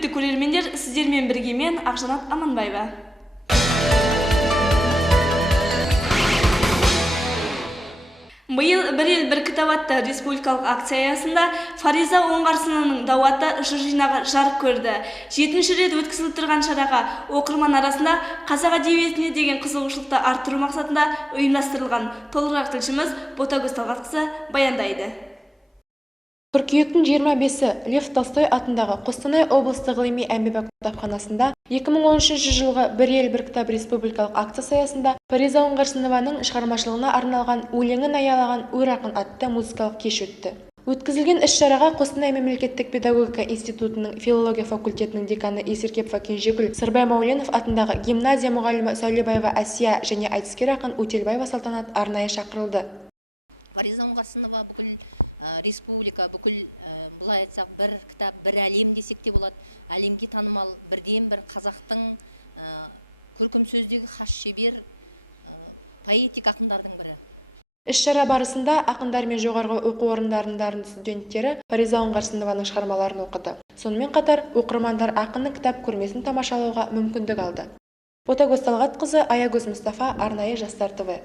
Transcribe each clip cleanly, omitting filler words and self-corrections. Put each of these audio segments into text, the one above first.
Құрметті көрермендер, сіздермен бірге мен Ақжанат Аманбаева. Биыл «Бір ел, бір кітап» атты республикалық акция аясында Фариза Оңғарсынованың дауаты жыр жинағы жарық көрді. 7-ші рет өткізіліп тұрған шараға оқырман арасында қазақ әдебиетіне деген қызығушылықты арттыру мақсатында ұйымдастырылған. Толығырақ тілшіміз Ботагөз Талғатқызы баяндайды. Қыркүйектің 25-і Лев Толстой атындағы Қостанай облыстық ғылыми әмбебап кітапханасында 2013 жылғы «Бір ел, бір кітап» республикалық акциясы аясында Фариза Оңғарсынованың шығармашылығына арналған «Өлеңін аялаған өр ақын» атты музыкалық кеш өтті. Өткізілген іс-шараға Қостанай мемлекеттік педагогика институтының филология факультетінің деканы Есіркепова Кенжегүл, Сырбай Мауленов атындағы гимназия мұғалімі Сәулебаева Әсия және айтыскер ақын Өтелбаева Салтанат арнайы шақырылды. Фариза Оңғарсынова бүкіл республика, бүкіл бұлай айтсақ бір кітап, бір әлем десек те болады. Әлемге танымал бірден бір қазақтың көркем сөздегі хас шебер поэтик ақындардың бірі. Іс-шара барысында ақындар мен жоғарғы оқу орындарының студенттері Фариза Оңғарсынованың шығармаларын оқыды. Сонымен қатар оқырмандар ақынның кітап көрмесін тамашалауға мүмкіндік алды. Ботагөз Талғатқызы, Аягөз Мұстафа, арнайы жастар ТВ.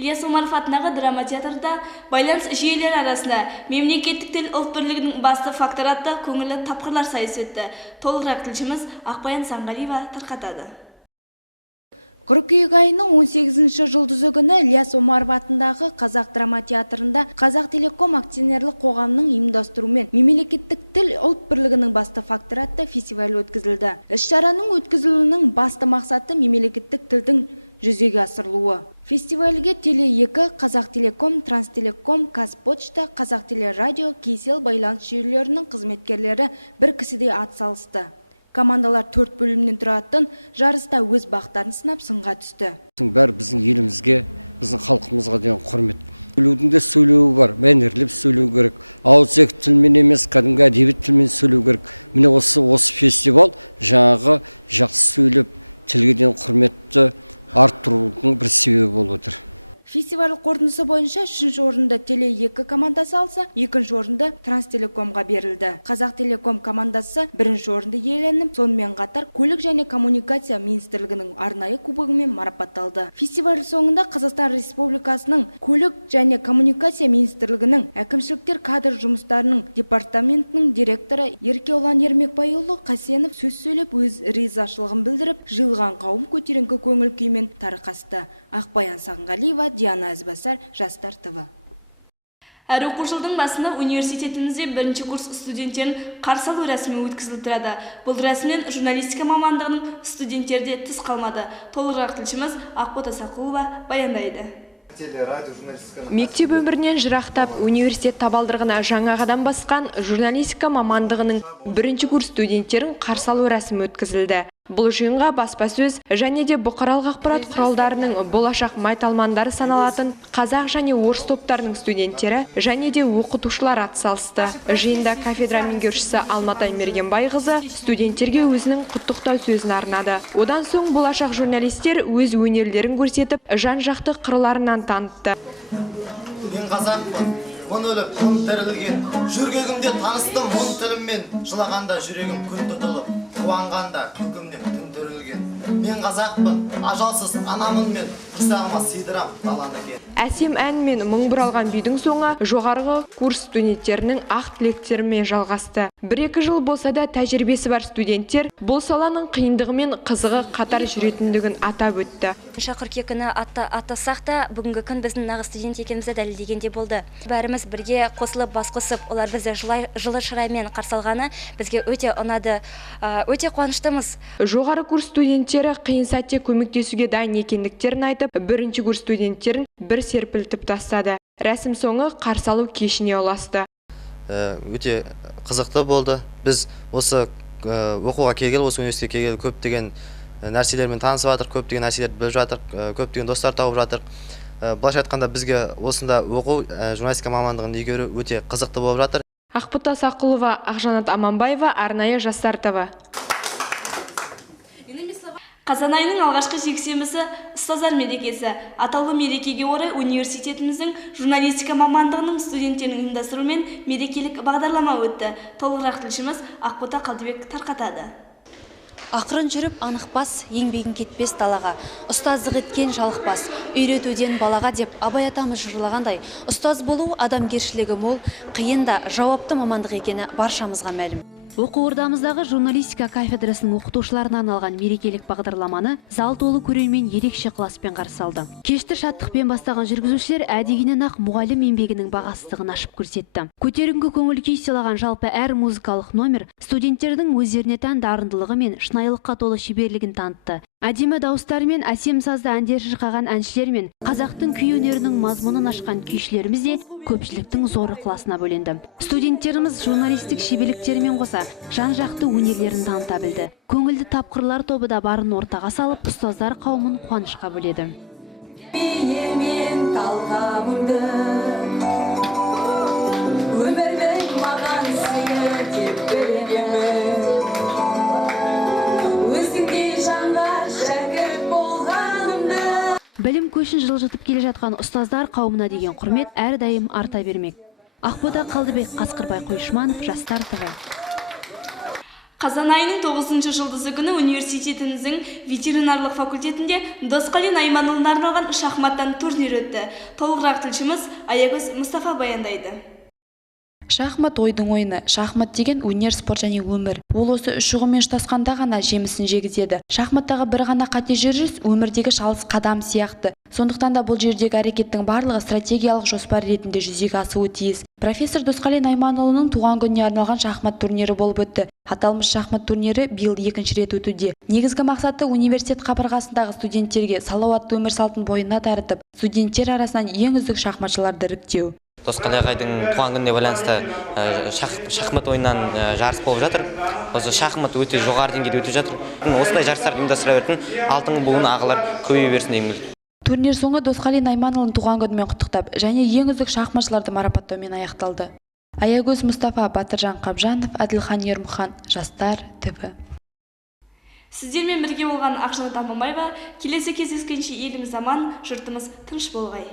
Ильяс Омаров атындағы драма театрда байланыс жүйелері арасында мемлекеттік тіл ұлт бірлігінің басты факторы атты көңілі тапқырлар сайысы өтті. Толығырақ тілшіміз Ақбаян Саңғалиева тарқатады. Қыркүйек айының 18-ші жұлдызы күні Ильяс Омаров атындағы Қазақ драма театрында Қазақтелеком акционерлік қоғамының ұйымдастыруымен мемлекеттік тіл ұлт бірлігінің басты факторы атты фестиваль өткізілді. Іс-шараның өткізілуінің басты мақсаты мемлекеттік тілдің жүзеге асырылуы. Фестивальге Теле2, Қазақтелеком, Транстелеком, Қазпочта, Қазақтелерадио, Кейсел байланыс жүйелерінің қызметкерлері бір кісідей атсалысты. Командалар 4 бөлімнен тұратын жарыста өз бақтарын сынап сынға түсті. Бәрі біздің елімізге, біздің халқымызға деген құрмет. Сөйлеудің де сөйлеуі бар, мәнерлеп сөйлеу керек. Ауызекі тілмен емес, кәдімгі әдебиет тілмен сөйлеу керек. Міне осы фестиваль жаңағы жақсы сөйлеп, тілге деген құрметті арттырудың бір себебі болып отыр. Фестиваль қорытындысы бойынша 3-ші орынды Теле2 командасы алса, 2-ші орынды Транстелекомға берілді. Қазақтелеком командасы 1-ші орынды иеленіп, сонымен қатар көлік және коммуникация министрлігінің арнайы кубогымен марапатталды. Фестиваль соңында Қазақстан Республикасының көлік және коммуникация министрлігінің әкімшіліктер кадр жұмыстарының департаментінің директоры Еркеұлан Ермекбайұлы Қасенов сөз сөйлеп өз ризашылығын білдіріп, жиылған қауым көтеріңкі көңіл күймен тарқасты. Ақбаян Сағынғалиева, Диана Әзбасар, Жастар ТВ. Әр оқу жылдың басында университетімізде 1-ші курс студенттерін қарсы алу рәсімі өткізіліп тұрады. Бұл рәсімнен журналистика мамандығының студенттері де тыс қалмады. Толығырақ тілшіміз Ақбота Сақұлова баяндайды. Мектеп өмірінен жырақтап, университет табалдырығына жаңа қадам басқан журналистика мамандығының 1-ші курс студенттерін қарсы алу рәсімі өткізілді. Бұл жиынға баспасөз және де бұқаралық ақпарат құралдарының болашақ майталмандары саналатын қазақ және орыс топтарының студенттері және де оқытушылар атсалысты. Жиында кафедра меңгерушісі Алматай Мергенбайқызы студенттерге өзінің құттықтау сөзін арнады. Одан соң болашақ журналистер өз өнерлерін көрсетіп, жан-жақты қырларынан танытты. Мен қазақпын, мұн өліп, мұн тірілген, жүргегімде таныстым мұн тіліммен, жылағанда жүрегім күн тұтылып, қуанғанда күлкімнен түн түрілген. Мен қазақпын, ажалсыз анамын мен, құрсағыма сыйдырам даланы кен. Әсем ән мен мың бұралған бидің соңы жоғарғы курс студенттерінің ақ тілектерімен жалғасты. 1-2 жыл болса да тәжірибесі бар студенттер бұл саланың қиындығы мен қызығы қатар жүретіндігін атап өтті. Қыркүйек атасақ та, бүгінгі күн біздің нағыз студент екенімізді дәлелдегендей болды. Бәріміз бірге қосылып, бас қосып, олар бізді жылы шыраймен қарсы алғаны бізге өте ұнады, өте қуаныштымыз. Жоғары курс студенттері қиын сәтте көмектесуге дайын екендіктерін айтып, 1-ші курс студенттерін бір серпілтіп тастады. Рәсім соңы қарсы алу кешіне ұласты. Өте қызықты болды. Біз осы оқуға келгелі, осы университетке келгелі көптеген нәрселермен танысып жатыр, көптеген нәрселерді біліп жатыр, көптеген достар тауып жатыр. Былайша айтқанда бізге осында оқу журналистика мамандығын игеру өте қызықты болып жатыр. Ақбота Сақұлова, Ақжанат Аманбаева, арнайы Жастар ТВ. Қазан айының алғашқы жексенбісі ұстаздар мерекесі. Атаулы мерекеге орай университетіміздің журналистика мамандығының студенттерінің ұйымдастыруымен мерекелік бағдарлама өтті. Толығырақ тілшіміз Ақбота Қалдыбек тарқатады. Ақырын жүріп анықпас, еңбегін кетпес далаға, ұстаздық еткен жалықпас, үйретуден балаға деп Абай атамыз жырлағандай, ұстаз болу адамгершілігі мол, қиын да жауапты мамандық екені баршамызға мәлім. Оқу ордамыздағы журналистика кафедрасының оқытушыларына арналған мерекелік бағдарламаны зал толы көрермен ерекше ықыласпен қарсы алды. Кешті шаттықпен бастаған жүргізушілер әдегеннен-ақ мұғалім еңбегінің бағасыздығын ашып көрсетті. Көтеріңкі көңіл күй сыйлаған жалпы әр музыкалық номер студенттердің өздеріне тән дарындылығы мен шынайылыққа толы шеберлігін танытты. Әдемі дауыстарымен әсем сазды әндер шырқаған әншілер мен қазақтың күй өнерінің мазмұнын ашқан күйшілеріміз де көпшіліктің зор ықыласына бөленді. Студенттеріміз журналистік шеберліктерімен қоса жан-жақты өнерлерін таныта білді. Көңілді тапқырлар тобы да барын ортаға салып, ұстаздар қауымын қуанышқа бөледі. Білім көшін жылжытып келе жатқан ұстаздар қауымына деген құрмет әрдайым арта бермек. Ақбота Қалдыбек, Қасқырбай Қойшыманов, Жастар ТВ. Қазан айының 9-шы жұлдызы күні университетіміздің ветеринарлық факультетінде Досқали Найманұлына арналған шахматтан турнир өтті. Толығырақ тілшіміз Аягөз Мұстафа баяндайды. Шахмат ойдың ойыны. Шахмат деген өнер, спорт және өмір. Ол осы үш ұғыммен ұштасқанда ғана жемісін жегізеді. Шахматтағы бір ғана қате жүріс өмірдегі шалыс қадам сияқты. Сондықтан да бұл жердегі әрекеттің барлығы стратегиялық жоспар ретінде жүзеге асуы тиіс. Профессор Досқали Найманұлының туған күніне арналған шахмат турнирі болып өтті. Аталмыш шахмат турнирі биыл екінші рет өтуде. Негізгі мақсаты университет қабырғасындағы студенттерге салауатты өмір салтын бойына дарытып, студенттер арасынан ең үздік шахматшыларды іріктеу. Досқали ағайдың туған күніне байланысты шахмат ойыннан жарыс болып жатыр. Осы шахмат өте жоғары деңгейде өтіп жатыр. Осындай жарыстарды ұйымдастыра беретін алтын буын ағалар көбейе берсін деймін. Турнир соңы Досқали Найманұлын туған күнімен құттықтап, және ең үздік шахматшыларды марапаттаумен аяқталды. Аягөз Мұстафа, Батыржан Қабжанов, Әділхан Ермұхан, Жастар ТВ. Сіздермен бірге болған Ақжанат Аманбаева, келесі кездескенше еліміз аман, жұртымыз тыныш болғай.